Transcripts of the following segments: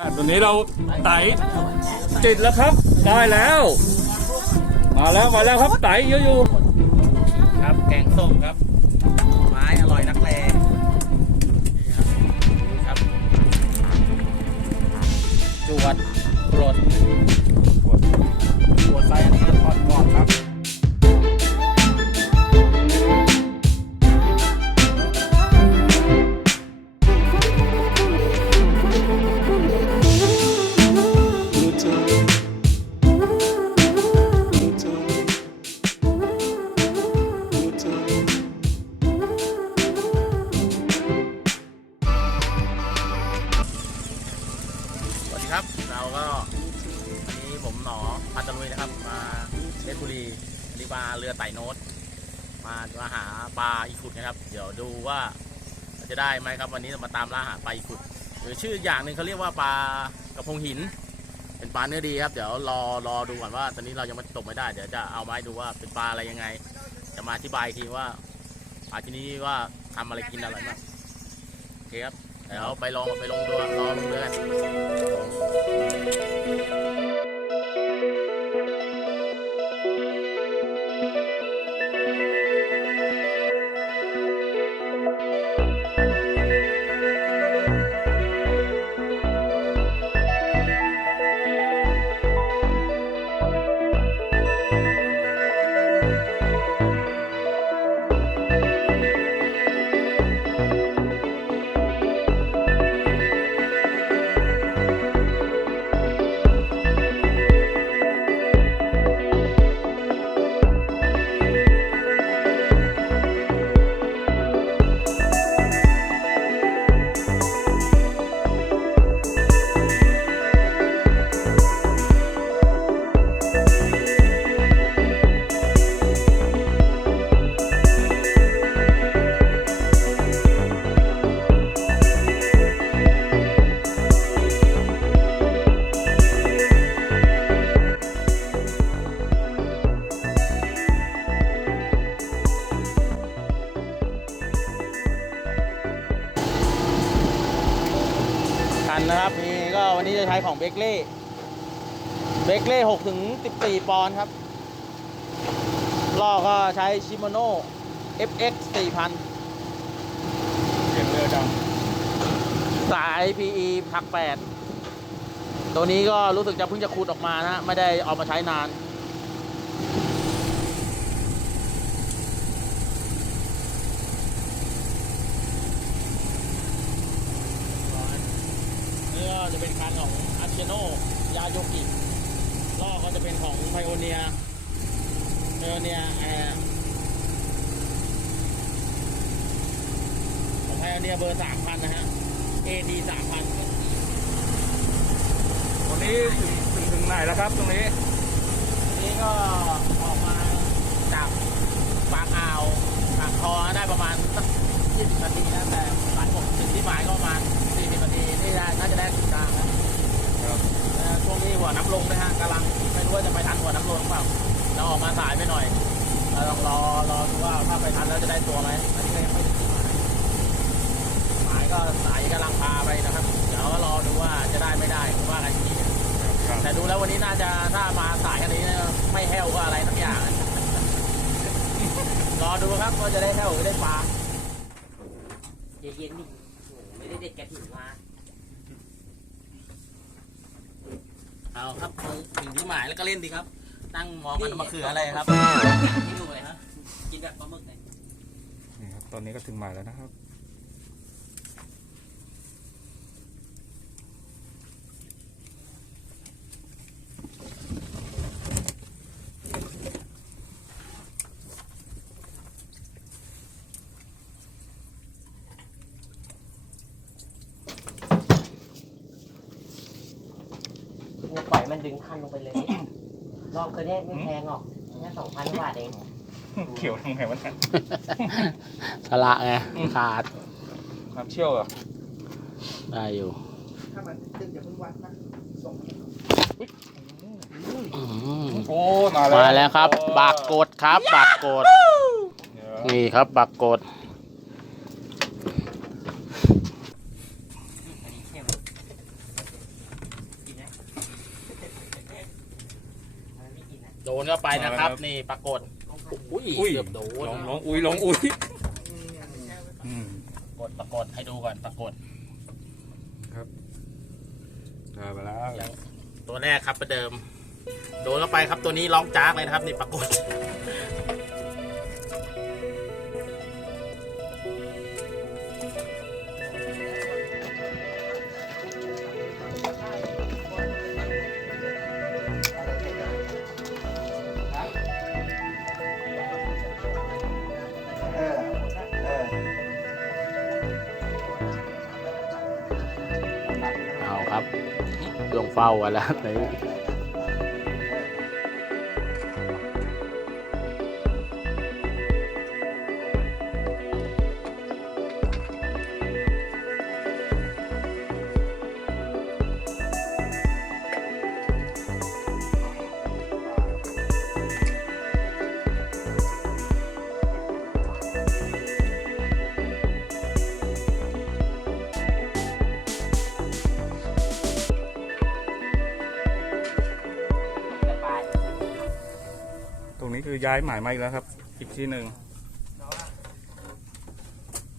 อะตัวนี้เราไต่ติดแล้วครับ ได้แล้ว มาแล้วมาแล้วครับไต่เยอะอยู่ครับแกงส้มครับ ไม้อร่อยนักแลนี่ครับครับจวดกรดจวดไส้อันนี้ก็ทอดกรอบครับ จะได้ไหมครับวันนี้มาตามล่าหาปลาอีกุดหรือชื่ออย่างหนึ่งเขาเรียกว่าปลากระพงหิน เป็นปลาเนื้อดีครับเดี๋ยวรอรอดูก่อนว่า ตอนนี้เรายังไม่ตกไม่ได้เดี๋ยวจะเอาไม้ดูว่าเป็นปลาอะไรยังไง จะมาอธิบายทีว่าปลาที่นี้ว่าทำอะไรกินอะไรบ้างโอเคครับเดี๋ยวไปลองไปลงดูรอลงเรือกันคัน เบเกเล่6ถึง14ปอนด์ครับล่อก็ใช้ชิโมโน่ FX 4000เสียงเรือดังสาย PE พัก8ตัวนี้ก็รู้สึกจะเพิ่งจะขุดออกมานะ ไม่ได้เอามาใช้นานนี่ก็จะเป็นคันของอาเชโนยาโยกิ ล่อก็จะเป็นของไพโอเนียไพโอเนียแอร์ของไพโอเนียเบอร์สามพันนะฮะ AD สามพันตัวนี้ถึงถึงถึงไหนแล้วครับตรงนี้ นี้ก็ออกมาจากปากอ่าวปากคอได้ประมาณสักยี่สิบนาทีนะแต่หลายผมถึงที่หมายก็ประมาณสี่สิบนาทีนี่ได้น่าจะได้ถึงกลางนะครับเอ่อ ช่วงนี้หัวน้ำลงนะฮะกำลังไม่รู้ว่าจะไปทันหัวน้ำลงหรือเปล่าเราออกมาสายไปหน่อยเราลองรอรอดูว่าถ้าไปทันแล้วจะได้ตัวไหมอันนี้ก็ยังไม่ถึงที่หมายหมายก็สายกำลังพาไปนะครับเดี๋ยวก็รอดูว่าจะได้ไม่ได้ว่ากันอีกทีครับแต่ดูแล้ววันนี้น่าจะถ้ามาสายกันนี้เนี่ยไม่แห้วก็อะไรทั้งอย่างรอดูครับว่าจะได้แห้วหรือได้ปลาเย็นๆนี่โอ้โหไม่ได้เด็ดกระถิ่นมา เอาครับถึงที่หมายแล้วก็เล่นดีครับตั้งมองกันมะเขืออะไรครับกินดูเลยฮะกินแบบปลาหมึกเลยนี่ครับตอนนี้ก็ถึงหมายแล้วนะครับ เนี่ยปล่อยมันดึงคันลงไปเลย รอบเคยได้ไม่แพงหรอกแค่สองพันบาทเองเขียวทำไงวะเนี่ยสละไงขาดน้ำเชี่ยวเหรอได้อยู่ถ้ามันตึงอย่าเพิ่งวัดนะส่งให้เขาอืมโอ้มาแล้วมาแล้วครับ บากกดครับ บากกดเดี๋ยวนี่ครับ บากกด อันนี้เข้ม โดนเข้า ไปนะครับ นี่ปรากฏอุ้ยอุ้ยเกือบโดนลองลองอุ้ยลองอุ้ยอืมกดปรากฏให้ดูก่อนปรากฏได้ไปแล้วยังตัวแรกครับประเดิม โดนเข้าไปครับตัวนี้ร้องจากเลยนะครับ นี่ปรากฏ ช่วงเายหมายมาอีกแล้วครับ อีกที่หนึ่ง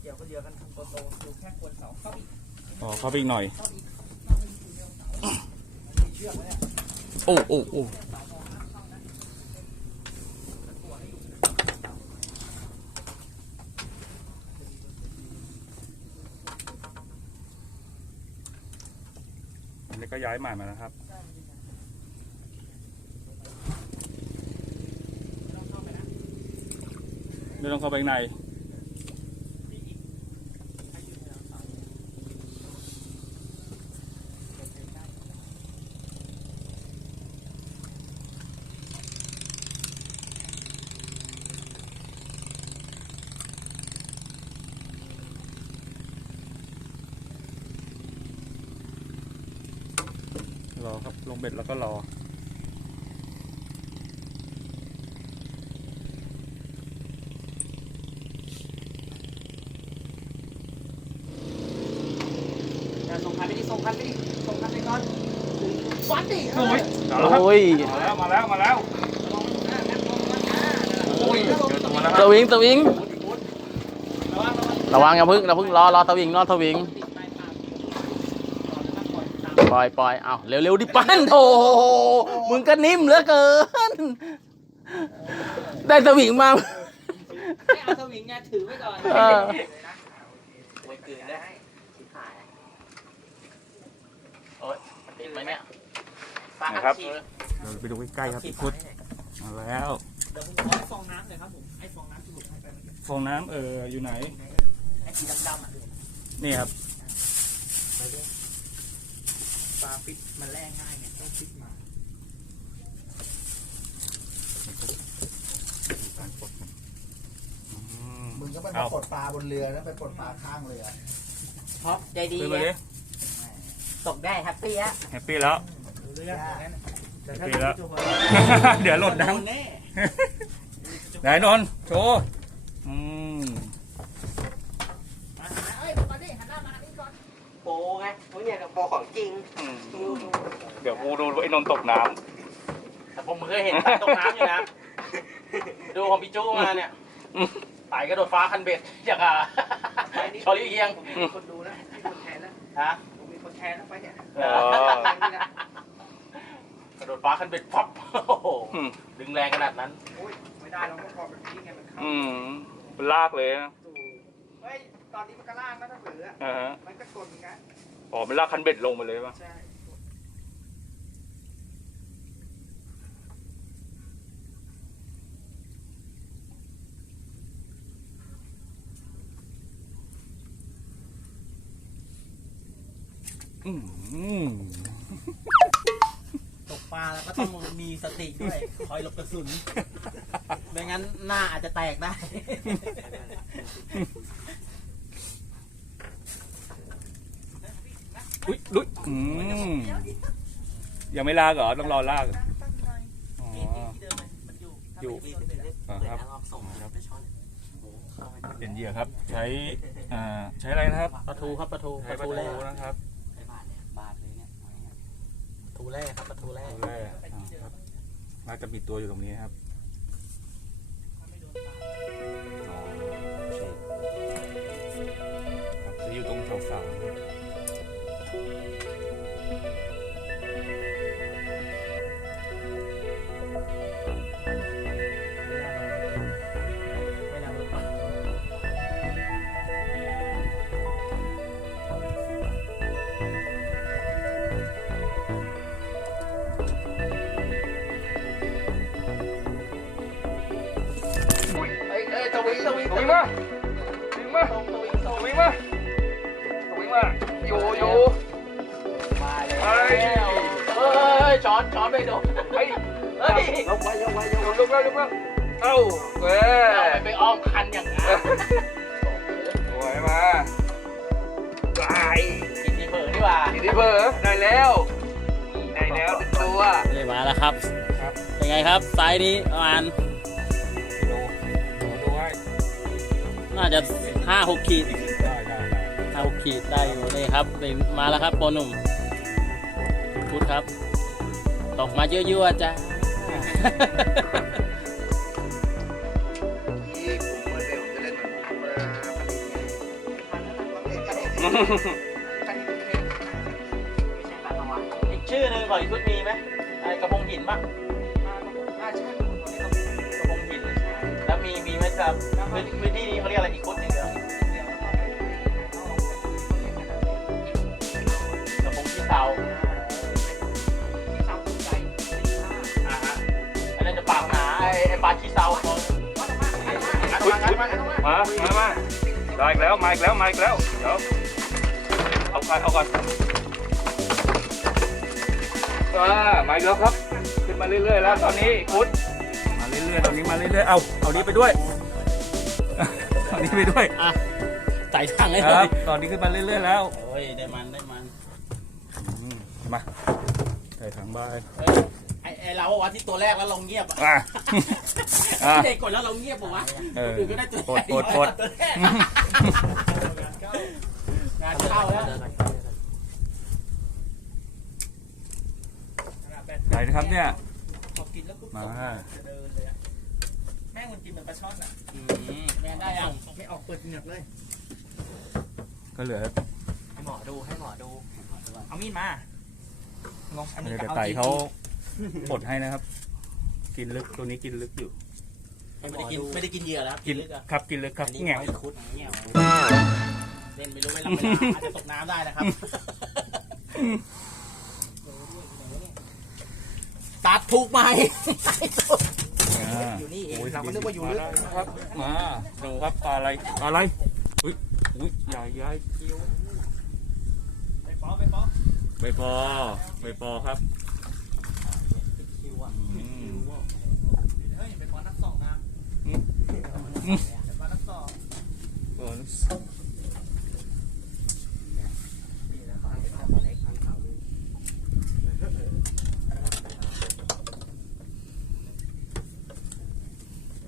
เกี่ยวก็เดียวกันโตโตดูแค่คนเสาเข้าอีกอ๋อเข้าไปอีกหน่อยเชือกไว้เนี่ยโอ้โอ้โอ้อันนี้ก็ย้ายหมายมาแล้วครับ ไม่ต้องเข้าไปในรอครับ ลงเบ็ดแล้วก็รอ ส่งคันไปดิส่งคันไปดิส่งคันไปก่อนฟันดิโอ้ยมาแล้วครับโอ้ยมาแล้วมาแล้วมาแล้วโอ้ยเจอตัวแล้วคสรับวิงสวิงระวังอย่าพึ่งอย่าพึ่งรอรอสวิงรอสวิงปล่อยปล่อยเอาเร็วเร็วๆดิปั้นโถมึงก็นิ่มเหลือเกิน ได้สวิงมาไม่เอาสวิงไงถือไว้ก่อน เออ ไว้คืนได้ชิบหาย ติดไหมเนี่ย ปลา นะครับฉีดเราไปดูใกล้ๆครับพี่พุทธมาแล้วเดี๋ยวผมขอฟองน้ำเลยครับผมไอ้ฟองน้ำที่ผมให้ไปเมื่อกี้ฟองน้ำเอออยู่ไหนไอ้สีดำๆอะนี่ครับปลาฟิตมันแร่ง่ายไงต้องฟิตมามึงก็ไปมาปลดปลาบนเรือแล้วไปปลดปลาข้างเรือเพราะใจดีขึ้นมาดิอะตกได้แฮปปี้อะแฮปปี้แล้ว ดูเรื่องอย่างนั้นแต่ถ้าฟิตแล้วดูตัวเดี๋ยวหล่นน้แน่ำไหนนนท์โชว์อืมโปไงพวกเนี่ยกับโปของจริงอืมดูดูเดี๋ยวกูดูไอ้นนท์ตกน้แต่ผมเคยเห็นตกน้ำอยู่นะ ดูของพี่จู้มาเนี่ยไต่กระโดดฟ้าคันเบ็ดอย่างอะชอรี่เยียงผมมีคนดูนะมีคนแทนแล้วฮะผมมีคนแทนแล้วไปเนี่ยำอ๋อ กระโดดฟ้าคันเบ็ดฟับโอ้โหอืมดึงแรงขนาดนั้น โอ้ยไม่ได้เราก็พอแบบนี้ไงมันเข้าอืมเป็นลากเลยนะสู่เฮ้ยตอนนี้มันก็ล่างนะถ้าเผื่ออ่าฮะมันก็กดเหมือนกันอ๋อเป็นลากคันเบ็ดลงไปเลยป่ะใช่อืมตก ปลาแล้วก็ต้องมีสติด้วย คอยหลบกระสุน ไม่งั้นหน้าอาจจะแตกได้ อุ้ยลุยอืมยังไม่ลากเหรอ ต้องรอลากเหรออ๋อ อยู่อ่าครับเป็นเหยื่อครับ ใช้อ่าใช้อะไรนะครับ ปลาทูครับปลาทูใช้ปปลาลาทูแร่ทูนะครับปลาทู แร่ครับปลาทูแร่ปลาทูแร่อ่าครับน่าจะมีตัวอยู่ตรงนี้นะครับอ๋อโอเคครับจะอยู่ตรงเสาเสาๆ ส์นี้ประมาณกิโลขอดูให้น่าจะห้าหกขีดได้ได้ได้ห้าหกขีดได้อยู่นี่ครับนี่มาแล้วครับโปรหนุ่มพุดครับ ตกมายั่วๆจ้าอีกผมไม่เป็นผมจะเล่นเหมือนผมมาปฏิเสธปฏิเสธปฏิเสธไม่ใช่ปลาสวายอีกชื่อหนึ่งของอีกชุดมีไหมไอ้กระพงหินปะ ครับพื้นพื้นที่นี้เขาเรียกอะไรอีกคุดหนึ่งเหรอกระพงขี้เตาอ่าฮะอันนั้นจะปากหนาไอ้ไอ้ปลาขี้เตาเขาอุ๊ยอุ๊ยมา มา มา ได้อีกแล้ว มาอีกแล้ว มาอีกแล้ว เดี๋ยว เอาไปเอาก่อนอ่ามาอีกแล้วครับ ขึ้นมาเรื่อยๆแล้วตอนนี้พุทธ มาเรื่อยๆตอนนี้มาเรื่อยๆ เอา เอานี้ไปด้วย เอานี้ไปด้วยอะใส่ถังให้คเลรับยตอนนี้ขึ้นมาเรื่อยๆแล้วโอ้ยได้มันได้มันอืมมาใส่ถังใบ เอ้ยไอ้ไอ้เราบอกว่าที่ตัวแรกแล้วเราเงียบอะอะอะเด็กกดแล้วเราเงียบบอกว่าเออคนอื่นก็ได้ตัวกดกดกดตัวแรกงานเข้าแล้วไหนนะครับเนี่ย พอกินแล้วปุ๊บมา จะเดินเลยอะแม่งมันกินเหมือนปลาช่อนอะอืมแม่ได้ยังไม่ออกเปิดเหงือกเลย ก็เหลือให้หมอดูให้หมอดู เอามีดมาลองอันนี้เดี๋ยวจะแต่เอาไต่จริงเขาปลดให้นะครับ กินลึกตัวนี้กินลึกอยู่ ไม่ได้กินไม่ได้กินเหยื่อแล้วครับกินลึกอะครับกินลึกครับอันนี้แง่วไม่คุดแง่วเล่นไม่รู้ไม่รับเวลาอาจจะตกน้ำได้นะครับ ตัดถูกไหมอ่า อยู่นี่เองโอ้ยเราก็นึกว่าอยู่ลึกมาแล้วครับ มาดูครับปลาอะไรปลาอะไรอุ้ยอุ้ยใหญ่ใหญ่ไปป๊อไปป๊อไม่พอไม่พอครับคิวอะอืมเฮ้ยไปป๊อนักสองนะ อืม ไปป๊อนักสอง เออ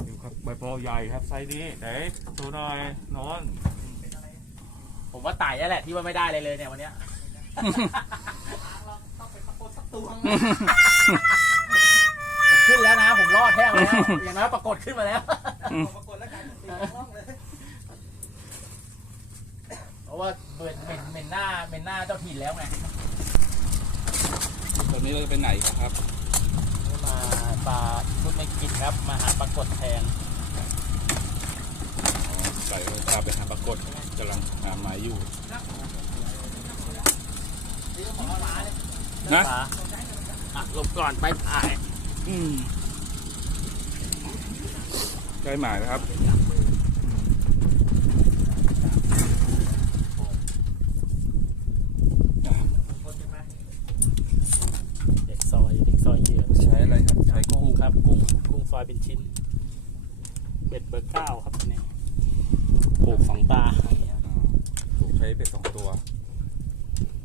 ดูครับ ใบพอใหญ่ครับไซส์นี้ไหนตัวหน่อยนอนผมว่าไต่แล้วแหละที่ว่าไม่ได้เลยเลยเนี่ยวันเนี้ย ต้องไปประกฏสักตัวผมขึ้นแล้วนะ ผมรอดแท้งแล้ว อย่างน้อยปรากฏขึ้นมาแล้วปรากฏแล้วกันตีร่องเลยเพราะว่าเบื่อเหม็นเหม็นหน้าเหม็นหน้าเจ้าถิ่นแล้วไงตอนนี้เราจะไปไหนครับ มาปลาชุดไม่กินครับ มาหาปรากฏแทน ใส่พาไปหาปรากฏกำลังหาไม้อยู่นะปลาอะหลบก่อนไปถ่ายอืมได้หมายไหมครับ เด็กซอยเด็กซอยเหยื่อ ใช้อะไรครับ ใช้กุ้ กุ้ ง งครับกุ้งกุ้งซอยเป็นชิ้น เบ็ดเบอร์เก้าครับอันนี่ปลูกสองตา อ่าผมใช้เป็ดสองตัว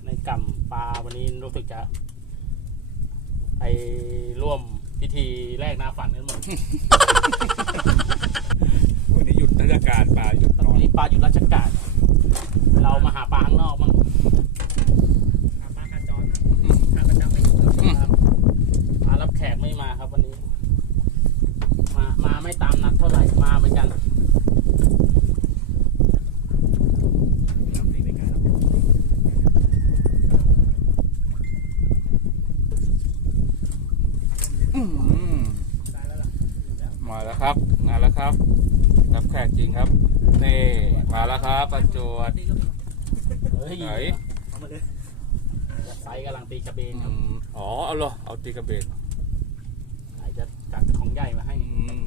ในกำปลาวันนี้รู้สึกจะ ไปร่วมพิธีแรกหน้าฝันกันหมด วันนี้หยุดราชการปลาหยุดนอวันนี้ปลาหยุดราชการ เรามาหาปลาข้างนอกมั้ง หาปลากระจอนนะหากระจับไม่อยู่แล้ว ครับปลารับแขกไม่มาครับวันนี้ อืมมาแล้วครับ มาแล้วครับรับแขกจริงครับ นี่ มาแล้วครับประจวด เฮ้ย ไหน ไซส์กำลังตีกระเบน อื ครับ มอ๋อ เอาเหรอ เอา ตีกระเบนไอ้จะจัดของใหญ่มาให้อืม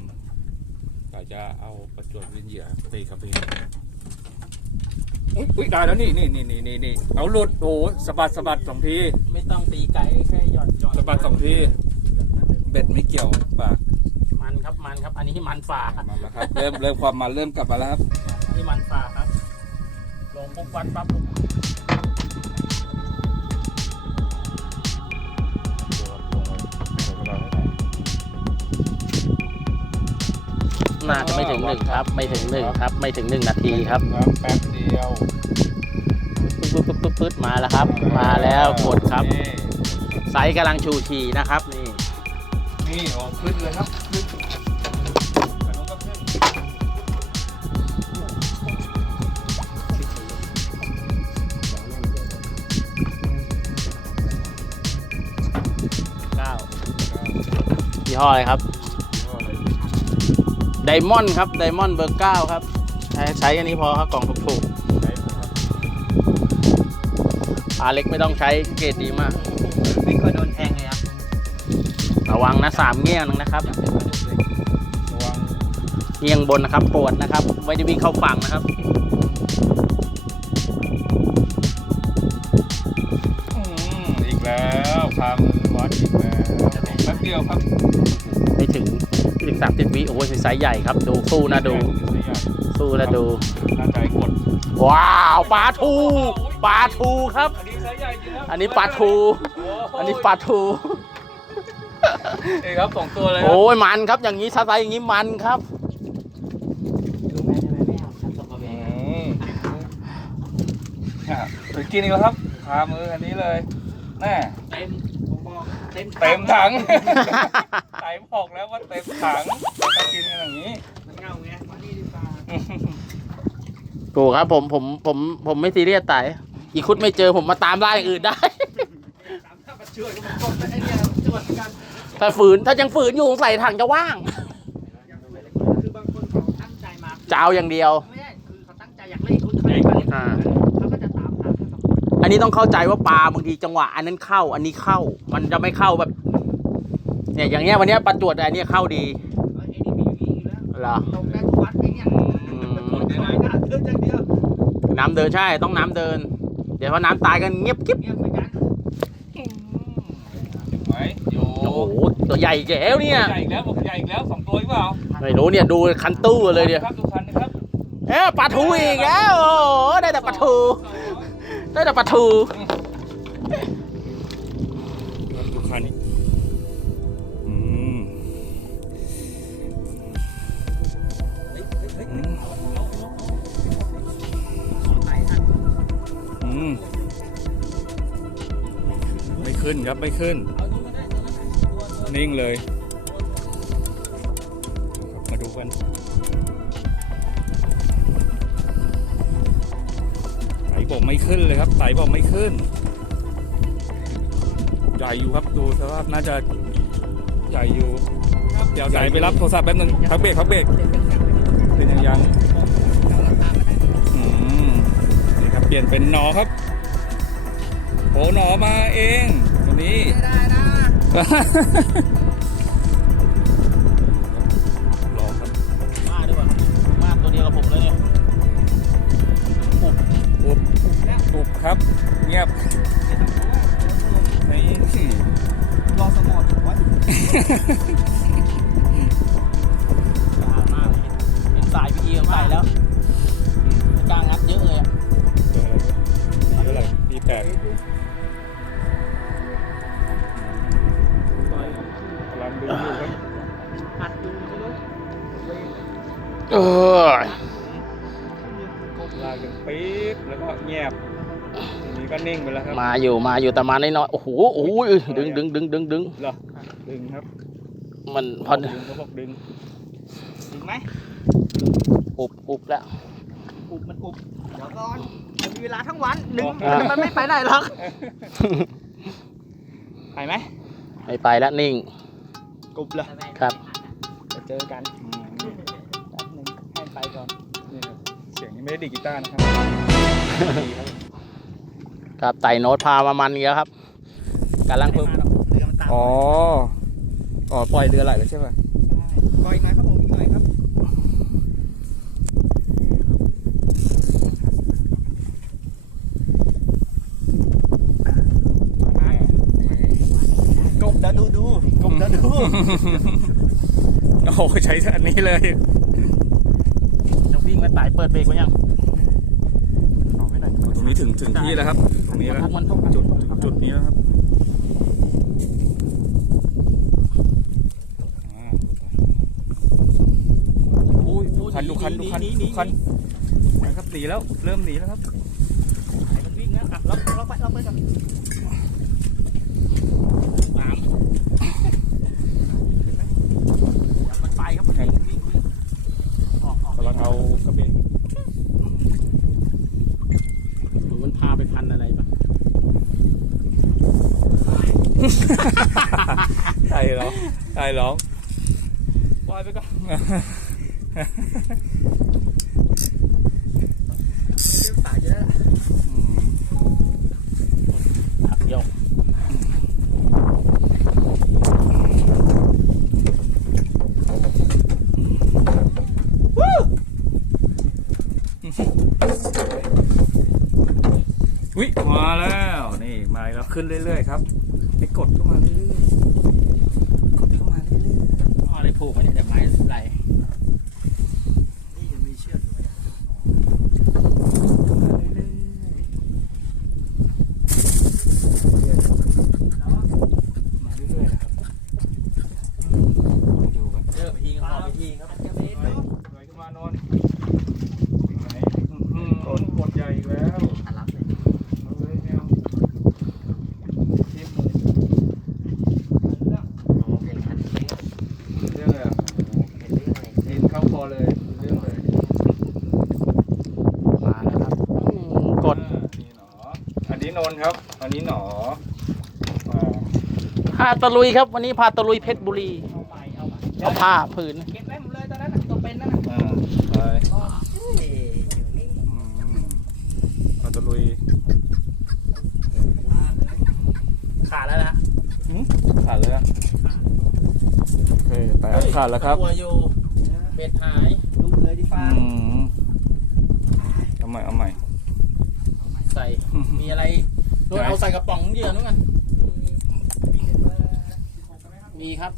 แต่จะเอาประจวดวินเหยื่อตีกระเบนอุ๊ยอุ๊ยได้แล้วนี่นี่นี่นี่นี่นี่เอาหลุดโอ้สะบัดสะบัดสองทีไม่ต้องตีไกลแค่หย่อนหย่อนสะบัดสองทีเบ็ดไม่เกี่ยวปากมันครับมันครับ อันนี้มันฝามาแล้วครับ เริ่มเริ่มความมันเริ่มกลับมาแล้วครับนี่มันฝาครับลงปุ๊บวัดปั๊บ น่าจะไม่ถึงหนึ่งครับ ไม่ถึงหนึ่งครับ ไม่ถึงหนึ่งนาทีครับแป๊บเดียวปึ๊บปึ๊บปึ๊บปึ๊บมาแล้วครับ มาแล้วกดครับนี่ไซส์กำลังชูชีนะครับ นี่ นี่ออกขึ้นเลยครับขึ้นแต่นู้นก็ขึ้นเก้ายี่ห้ออะไรครับ ไดมอนด์ครับไดมอนด์เบอร์เก้าครับ ใช้ใช้อันนี้พอครับกล่องถูกๆปลาเล็กไม่ต้องใช้เกรดดีมาก ไม่เคยโดนแทงเลยครับระวังนะสามเงี้ยงนะครับระวังเงี้ยงบนนะครับปวดนะครับ ไม่ได้วิ่งเข้าฝั่งนะครับอืมอีกแล้วพามือวัดอีกแล้วแป๊บเดียวครับ ไม่ถึง ไม่ถึงสามสิบวิโอ้ยไซส์ใหญ่ครับ ดูสู้นะดู สู้นะดู น่าใจกดว้าวปลาทูปลาทูครับ อันนี้ไซส์ใหญ่จริงครับอันนี้ปลาทู อันนี้ปลาทูเอ้ครับสองตัวเลยครับโอ้ยมันครับอย่างนี้ไซส์อย่างนี้มันครับดูแม่ทำไมไม่เอาครับสกอร์เบอืนมอะถึงกินอีกแล้วครับพามืออันนี้เลยแน่เต็มผมบอก เต็มเต็มถังไหนบอกแล้วว่าเต็มถังจะกินกันอย่างนี้มันเงาไงมานี่ดีกว่าถูกครับผมผมผมผมไม่ซีเรียสไต่อีคุดไม่เจอผมมาตามล่าอย่างอื่นได้สามถ้ามาช่วยก็มันกดไอ้เนี่ยจังหวัดกันถ้าฝืนถ้ายังฝืนอยู่สงสัยถังจะว่าง คือบางคนเขาตั้งใจมาจะเอาอย่างเดียว ไม่ใช่คือเขาตั้งใจอยากเล่นคุณเขาอยากเล่น นนี้ต้องเข้าใจว่าปลาบางทีจังหวะ อันนั้นเข้า อันนี้เข้า มันจะไม่เข้าแบบ เนี่ยอย่างเงี้ยวันเนี้ยประจวดอันเนี้ยเข้าดีไอ้นี่มีอย่างนี้อยู่แล้วเหรอตรงได้ทุกวัดไอ้เนี่ยอืมหมดในรายการเดินอย่างเดียวน้ำเดินใช่ ต้องน้ำเดิน เดี๋ยวพอน้ำตายกันเงียบกิ๊บเงียบเหมือนกันไหมอยู่โอ้โหตัวใหญ่แก้วเนี่ยใหญ่อีกแล้วบอกใหญ่อีกแล้วสองตัวหรือเปล่าไม่รู้เนี่ยดูคันตู้เลยเดียวครับดูคันนะครับเอ๊ะปลาทูอีกแล้วโอ้โหได้แต่ปลาทู ได้แต่ปลาทูดูคันนี้อืมไม่ขึ้นครับ ไม่ขึ้น นิ่งเลย ไต่บอกไม่ขึ้นเลยครับ ไต่บอกไม่ขึ้น ใหญ่อยู่ครับดูสภาพน่าจะใหญ่อยู่ เดี๋ยวสายไปรับโทรศัพท์แป๊บนึงพักเบรกพักเบรกเป็นยังยังอืมนี่ครับเปลี่ยนเป็นหนอครับโอ้หนอมาเองวันนี้ได้นะ กล้ามากเลยเห็นสายพี่เอียงใส่แล้วกล้างัดเยอะเลยอะตัวอะไรตีแปด นี้ก็นิ่งไปแล้วครับมาอยู่มาอยู่แต่มาน้อยๆโอ้โหโอ้โหดึงดึงดึงดึงดึงเหรอดึงครับ มันพอดึงเขาบอกดึงถึงไหมอุบอุบแล้วอุบมันอุบเดี๋ยวก่อนมันมีเวลาทั้งวันหนึ่งอ่ามัมันไม่ไปไหนหรอกไปไหมไม่ไปแล้วนิ่งกบละครับจะเจอกันแป๊บนึงให้ไปก่อนนี่ครับเสียงยังไม่ได้ดีดกีตาร์นะครับดี ครับครับไต่โน้ตพามามันอีกแล้วครับกำลังเพิ่มเรือมันตามอ๋ออ๋อปล่อยเรือไหลแล้วใช่ป่ะปล่อยมาครับผมอีกหน่อยครับกบนะดูดูกบนะดูโอ้โหใช้อันนี้เลยจะวิ่งมาไต่เปิดเบรกไว้ยังตรงนี้ถึงถึงที่แล้วครับตรง นี้แล้วมันทุกจุดถึงจุดนี้แล้วครับอ่าดูต่อดูคันดูคันดูคันดูคันนะครับหนีแล้ว เริ่มหนีแล้วครับมันวิ่งนะอะล็อกล็อกไปล็อกไปก่อนสามมันไปครับมันวิ่งวิ่งวิ่งออกออก กำลังเอากระเบน หรือมันพาไปพันอะไรปะ ใช่เหรอใช่เหรอปล่อยไปก่อนสายอยู่แล้วอืมอะโยกอุ้ยมาแล้ว นี่ มาแล้ว ขึ้นเรื่อย ๆ ครับ ไอ้กดก็มาเรื่อยๆกดก็มาเรื่อยเอาอะไรผูกมันเนี่ยแต่ไม้ไหลนี่ยังมีเชือกอยู่ไหมๆก็มาเรื่อยๆมาเรื่อยๆนะครับมาดูกัน เจอไปทีก็พอไปทีครับถอยขึ้นมานอนไหนอืมกดกดใหญ่อีกแล้ว อะรับเลย เอาเลยแมวทิม อ๋อเป็นพันเรื่อง เรื่องอะไรอะโอ้โห เป็นเรื่องอะไร ดินเข้าคอเลยเรื่องเลย มาแล้วครับกด อ่านี่หนอ อั นนี้นนท์ครับ อันนี้หนออ่าพาตะลุยครับ วันนี้พาตะลุยเพชรบุรีเอาไปเอาไปเอาผ้าผืนเก็บแม่ผมเลยตอนนั้นน่ะตัวเป็นนั่นน่ะอ่าไปเอ้ยอยู่นี่อืมเอาตะลุยขาดแล้วนะหืมขาดเลยอะโอเคไปอันขาดแล้วครับตัวอยู่เบ็ดหายดูเลยดิฟ้าอืมเอาใหม่เอาใหม่ใส่มีอะไร โดนเอาใส่กระป๋องเหยื่อนู้นกันมีเด็ดเบอร์สิบหกไหมครับ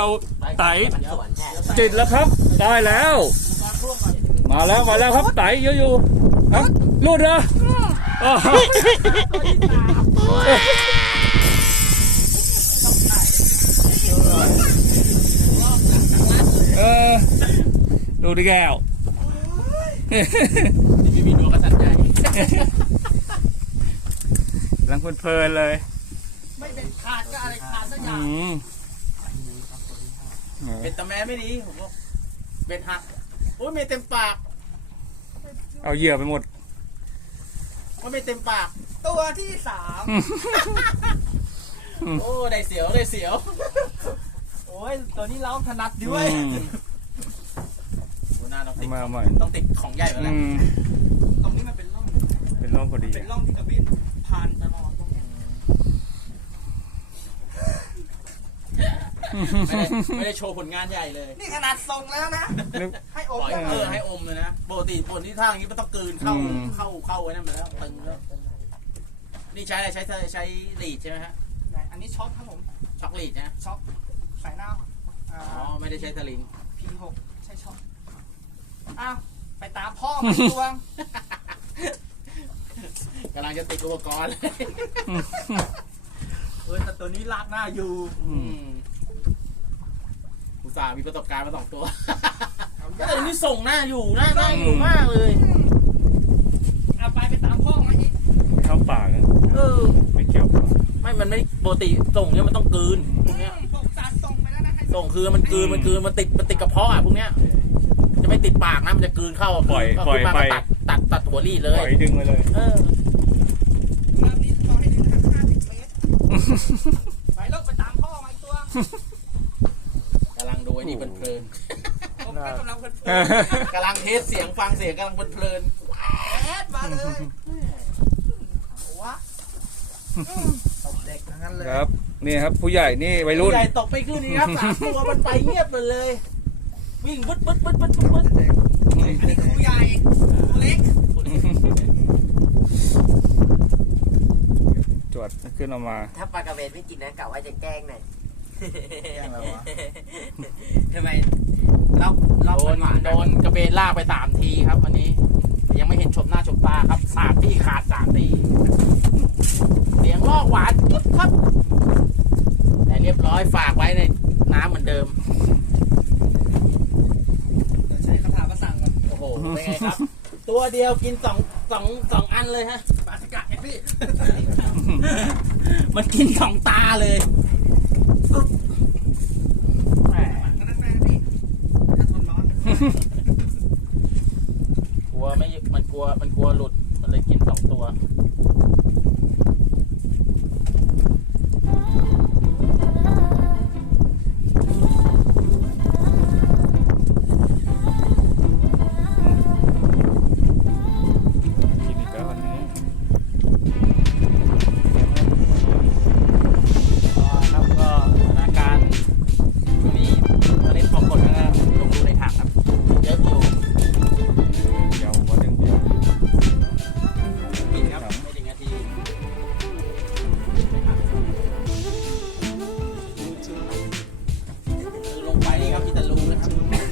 ราไต่ติดแล้วครับตายแล้ว มาแล้วมาแล้วครับไต่เยอะอยู่ครับรูดนะเออดูดิแก้วนี่มีดวงกระสันใหญ่ลังเพลินเลย ไม่เป็นขาดก็อะไรขาดสักอย่าง เป็นตะแม่ไม่ดีผมบอกเป็นหักโอ้ยไม่เต็มปากเอาเหยื่อไปหมดว่าไม่เต็มปาก ตัวที่สามโอ้ได้เสียวได้เสียว โอ้ยตัวนี้เราถนัดด้วยอืมโอ้หน้าต้องติดมาใหม่ต้องติดของใหญ่มาแล้วอืมตรงนี้มันเป็นร่องเป็นร่องพอดีเป็นอะร่องที่กระเบนผ่านตลอดตรงเนี้ย ไม่ได้ไม่ได้โชว์ผลงานใหญ่เลย นี่ขนาดทรงแล้วนะ นึก ให้อปมล่อยได้เออให้อมเลยนะปกติผลที่ทางนี้มันต้องกลืนเข้าอืม เข้าเข้าไว้นั่นมาแล้วตึงแล้วนี่ใช้อะไรใช้ใช้ลีดใช่ไหมฮะไหนอันนี้ช็อตครับผม ช็อกลีดนะช็อตใส่หน้าอ่า อ๋อไม่ได้ใช้สลิง P6 ใช่ช็อตอ้าว ไปตามพ่อมาตวง กำลังจะติดอุปกรณ์เลยเฮ้ยแต่ตัวนี้ลากหน้าอยู่อืมอุ ตส่าห์มีประสบการณ์มาสองตัวก็เลยนี่ส่งหน้าอยู่หน้าหน้าอยู่มากเลยเอาไปไปตามพ่อมาอีกเข้าปากนะเออ ไม่เกี่ยวปากไม่มันไม่ปกติส่งเนี่ยมันต้องกลืนพวกเนี้ยพวกสารส่งไปแล้วนะให้ส่งคือมันกลืนมันกลืนมันติดมันติดกระเพาะอะพวกเนี้ยจะไม่ติดปากนะมันจะกลืนเข้าปล่อยก็ปล่อยคือมาไปก็ตัดตัดตัดหัวรีดเลปล่อยยดึงไปเลย เออ รอบนี้รอให้ถึงทางห้าสิบเมตรไปลูกไปตามพ่อมาอีกตัว กำลังดูไอ้นี่เพลิน ผมก็ กำลังเพลินๆกำลังเทสเสียงฟังเสียงกำลังเพลินๆแอดมาเลยว้าตบเด็กทั้งนั้นเลยครับนี่ครับ ผู้ใหญ่นี่วัยๆรุ่นใหญ่ตกไปขึ้นนี่ครับสามตัวมันไปเงียบไปเลย วิ่งบึ๊ดบึ๊ดบึ๊ดบึ๊ดบึ๊ดบึ๊ดเด็กอันนี้ครูใหญ่ครูเล็กจวดขึ้นออกมา ถ้าปลากระเบนไม่กินนะกะว่าจะแกล้งหน่อยแย่งแล้ววะทำไม เราเราโดนโดนกระเบนลากไปสามทีครับวันนี้ ยังไม่เห็นชมหน้าชมตาครับสามทีขาดสามทีเสียงลอกหวานจุดครับ แต่เรียบร้อยฝากไว้ในน้ำเหมือนเดิม ใช้คาถาภาษาก่อนโอ้โหเป็นไงครับ ตัวเดียวกินสองสองสองอันเลยฮะ ปาสกัดไอ้พี่มันกินสองตาเลยแหม นั่นแม่พี่ถ้าทนร้อน กลัวไม่ มันกลัว มันกลัวหลุด มันเลยกินสองตัว ตะลุงนะครับ